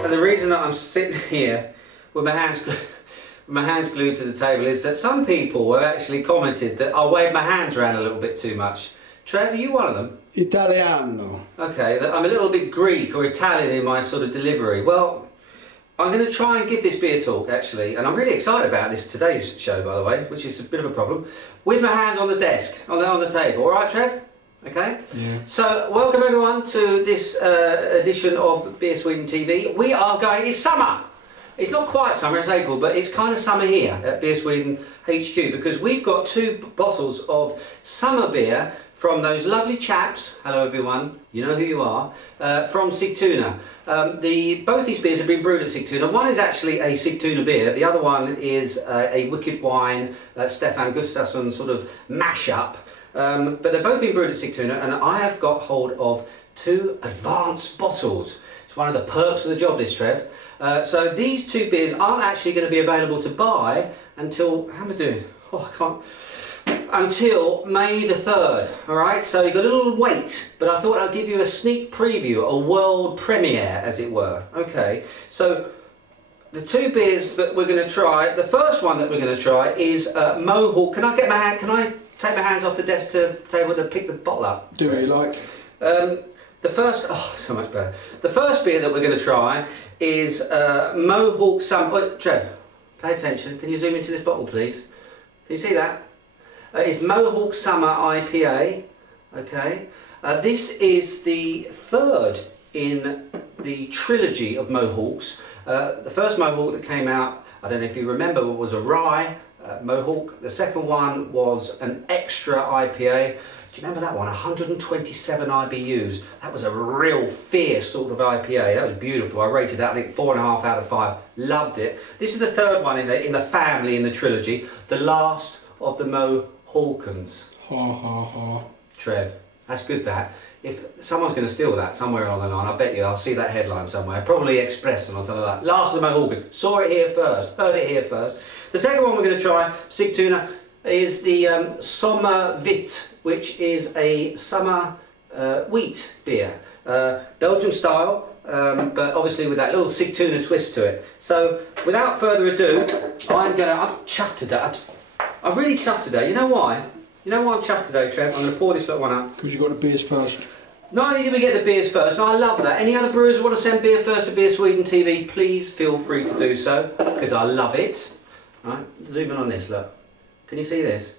Well, the reason that I'm sitting here with my hands glued to the table is that some people have actually commented that I wave my hands around a little bit too much. Trev, are you one of them? Italiano. Okay, that I'm a little bit Greek or Italian in my sort of delivery. Well, I'm going to try and give this beer talk actually, and I'm really excited about this today's show, by the way, which is a bit of a problem, with my hands on the desk, on the table. All right, Trev? Okay? Yeah. So, welcome everyone to this edition of BeerSweden TV. We are going, it's summer! It's not quite summer, it's April, but it's kind of summer here at BeerSweden HQ because we've got 2 bottles of summer beer from those lovely chaps, hello everyone, you know who you are, from Sigtuna. Both these beers have been brewed at Sigtuna. One is actually a Sigtuna beer, the other one is a Wicked Wine, Stefan Gustafsson sort of mashup. But they've both been brewed at Sigtuna, and I have got hold of 2 advanced bottles. It's one of the perks of the job, this, Trev. So these 2 beers aren't actually going to be available to buy until, how am I doing? Oh, I can't. Until May the 3rd, alright? So you've got a little wait, but I thought I'd give you a sneak preview, a world premiere, as it were. Okay, so the 2 beers that we're going to try, the first one that we're going to try is Mohawk. Can I get my hand, can I take my hands off the desk table to pick the bottle up? Do what you like. The first, oh, so much better. The first beer that we're going to try is Mohawk Summer. Oh, Trev, pay attention. Can you zoom into this bottle, please? Can you see that? It's Mohawk Summer IPA. Okay. This is the 3rd in the trilogy of Mohawks. The first Mohawk that came out, I don't know if you remember, was a rye Mohawk. The second one was an extra IPA. Do you remember that one? 127 IBUs. That was a real fierce sort of IPA. That was beautiful. I rated that, I think, 4.5 out of 5. Loved it. This is the 3rd one in the family, in the trilogy. The last of the Mohawkans. Ha ha ha. Trev, that's good that. If someone's going to steal that somewhere along the line, I bet you I'll see that headline somewhere. Probably Expressen or something like that. Last of the Mohawkans. Saw it here first. Heard it here first. The second one we're going to try, Sigtuna, is the Sommerwit, which is a summer wheat beer. Belgium style, but obviously with that little Sigtuna twist to it. So without further ado, I'm chuffed today. I'm really chuffed today. You know why? You know why I'm chuffed today, Trev? I'm going to pour this little one up. Because you got the beers first. Not only did we get the beers first, and I love that. Any other brewers who want to send beer first to BeerSweden TV, please feel free to do so, because I love it. Right, zoom in on this, look. Can you see this?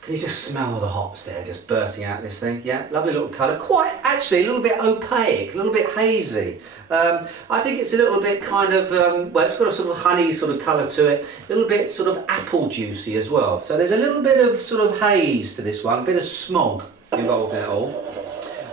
Can you just smell the hops there just bursting out this thing? Yeah, lovely little colour. Quite, actually, a little bit opaque, a little bit hazy. I think it's a little bit kind of, well, it's got a sort of honey sort of colour to it. A little bit sort of apple juicy as well. So there's a little bit of sort of haze to this one, a bit of smog involved in it all.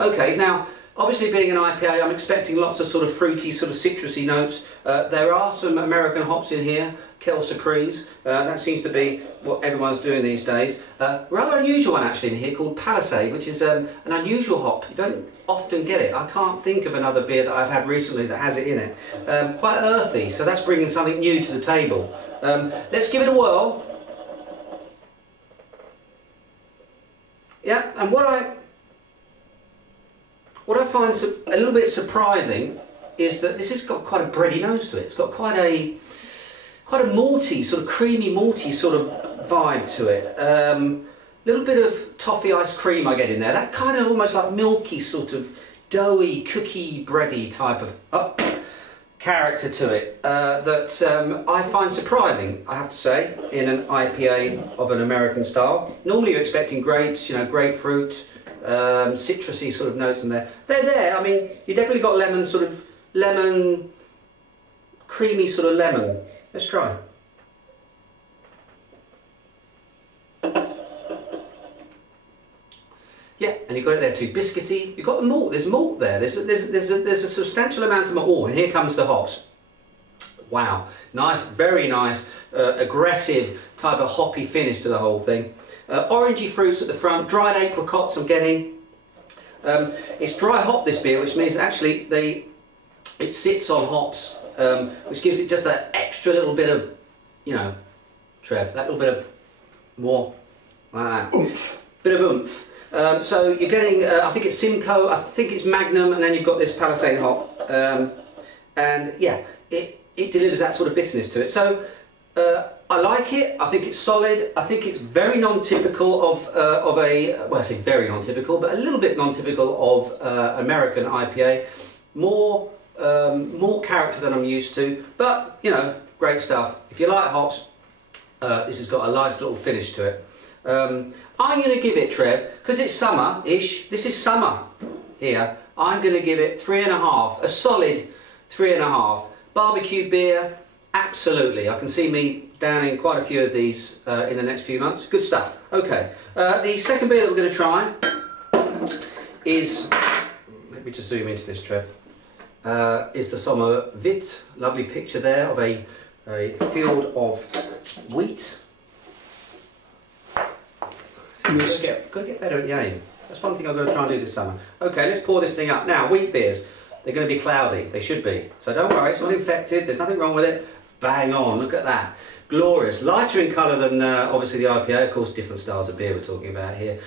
Okay, now, obviously being an IPA, I'm expecting lots of sort of fruity, sort of citrusy notes. There are some American hops in here. Kel Surprise, that seems to be what everyone's doing these days. Rather unusual one actually in here called Palisade, which is an unusual hop. You don't often get it. I can't think of another beer that I've had recently that has it in it. Quite earthy, so that's bringing something new to the table. Let's give it a whirl. Yeah, and what I find a little bit surprising is that this has got quite a bready nose to it. It's got quite a malty, sort of creamy malty sort of vibe to it. Little bit of toffee ice cream I get in there. That kind of almost like milky sort of doughy, cookie bready type of character to it that I find surprising, I have to say, in an IPA of an American style. Normally you're expecting grapes, you know, grapefruit, citrusy sort of notes in there. They're there. I mean, you definitely got lemon, creamy sort of lemon. Let's try. Yeah, and you've got it there too, biscuity. You've got the malt. There's malt there. There's a substantial amount of malt. Oh, and here comes the hops. Wow, nice, very nice, aggressive type of hoppy finish to the whole thing. Orangey fruits at the front, dried apricots I'm getting. It's dry hop, this beer, which means actually it sits on hops, which gives it just that extra little bit of, you know, Trev, that little bit of more, like that. Oomph. Bit of oomph. So you're getting, I think it's Simcoe, I think it's Magnum, and then you've got this Palisade hop. and yeah, it delivers that sort of bitterness to it. So I like it. I think it's solid. I think it's very non-typical of a, well, I say very non-typical, but a little bit non-typical of American IPA. More character than I'm used to, but you know, great stuff. If you like hops, this has got a nice little finish to it. I'm going to give it, Trev, because it's summer-ish. This is summer here. I'm going to give it 3.5, a solid 3.5. Barbecue beer, absolutely. I can see me downing quite a few of these in the next few months. Good stuff. Okay, the second beer that we're going to try is, let me just zoom into this, Trev, is the Sommer Wit. Lovely picture there of a field of wheat. Got to get better at the aim. That's one thing I've got to try and do this summer. Okay, let's pour this thing up. Now, wheat beers, they're going to be cloudy. They should be. So don't worry, it's not infected. There's nothing wrong with it. Bang on, look at that. Glorious. Lighter in colour than obviously the IPA. Of course, different styles of beer we're talking about here.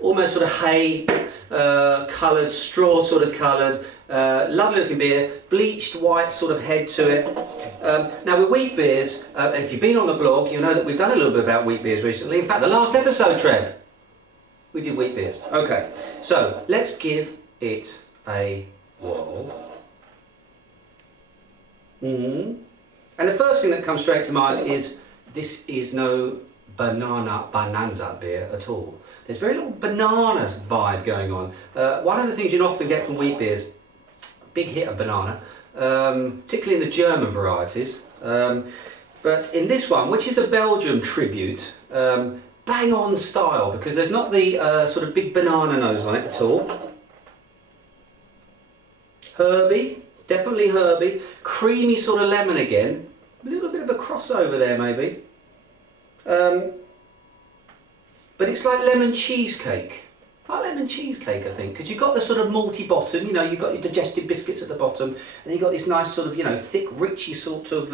Almost sort of hay coloured, straw sort of coloured. Lovely looking beer. Bleached white sort of head to it. Now with wheat beers, if you've been on the blog, you know that we've done a little bit about wheat beers recently. In fact, the last episode, Trev, we did wheat beers. Okay, so let's give it a whirl. And the first thing that comes straight to mind is this is no banana bonanza beer at all. There's very little banana vibe going on. One of the things you often get from wheat beers, big hit of banana, particularly in the German varieties. But in this one, which is a Belgium tribute, bang on style, because there's not the sort of big banana nose on it at all. Herby, definitely herby. Creamy sort of lemon again. A little bit of a crossover there maybe. But it's like lemon cheesecake. Like lemon cheesecake, I think, because you've got the sort of malty bottom, you know, you've got your digestive biscuits at the bottom, and you've got this nice sort of, you know, thick, richy sort of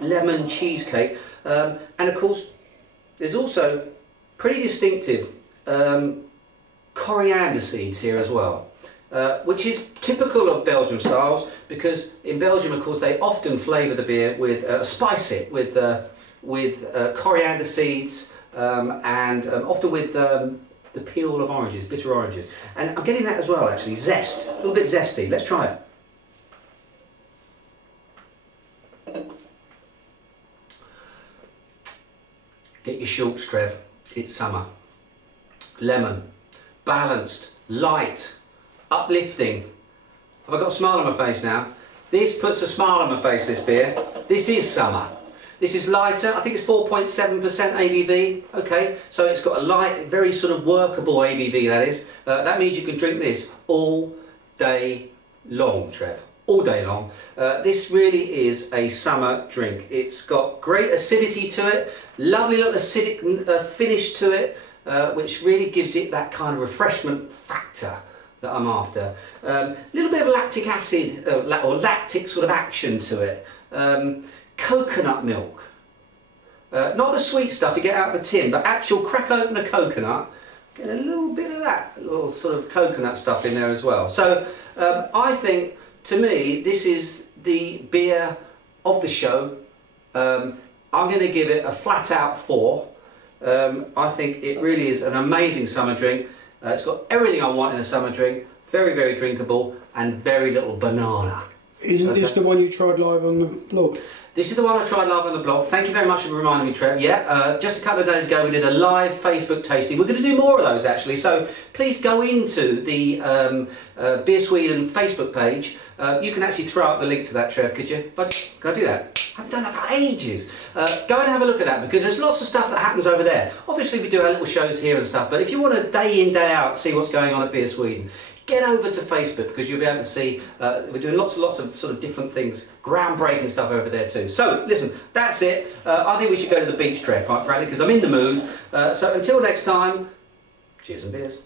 lemon cheesecake. And of course, there's also pretty distinctive coriander seeds here as well, which is typical of Belgian styles, because in Belgium, of course, they often flavour the beer with, spice it with coriander seeds, and often with the peel of oranges, bitter oranges. And I'm getting that as well, actually, zest, a little bit zesty. Let's try it. Get your shorts, Trev. It's summer. Lemon, balanced, light, uplifting. Have I got a smile on my face now? This puts a smile on my face, this beer. This is summer. This is lighter, I think it's 4.7% ABV, okay, so it's got a light, very sort of workable ABV, that is. That means you can drink this all day long, Trev, all day long. This really is a summer drink. It's got great acidity to it, lovely little acidic finish to it, which really gives it that kind of refreshment factor that I'm after. A little bit of lactic acid, or lactic sort of action to it. Coconut milk, not the sweet stuff you get out of the tin, but actual crack open a coconut, get a little bit of that little sort of coconut stuff in there as well. So I think, to me, this is the beer of the show. I'm going to give it a flat out 4. I think it really is an amazing summer drink. It's got everything I want in a summer drink, very, very drinkable, and very little banana. Isn't this the one you tried live on the blog? This is the one I tried live on the blog. Thank you very much for reminding me, Trev. Yeah, just a couple of days ago we did a live Facebook tasting. We're going to do more of those actually, so please go into the BeerSweden Facebook page. You can actually throw out the link to that, Trev, could you? Can I do that? I haven't done that for ages. Go and have a look at that, because there's lots of stuff that happens over there. Obviously we do our little shows here and stuff, but if you want to day in, day out see what's going on at BeerSweden, get over to Facebook, because you'll be able to see we're doing lots and lots of sort of different things, groundbreaking stuff over there too. So listen, that's it. I think we should go to the beach, Trev, quite frankly, because I'm in the mood. So until next time, cheers and beers.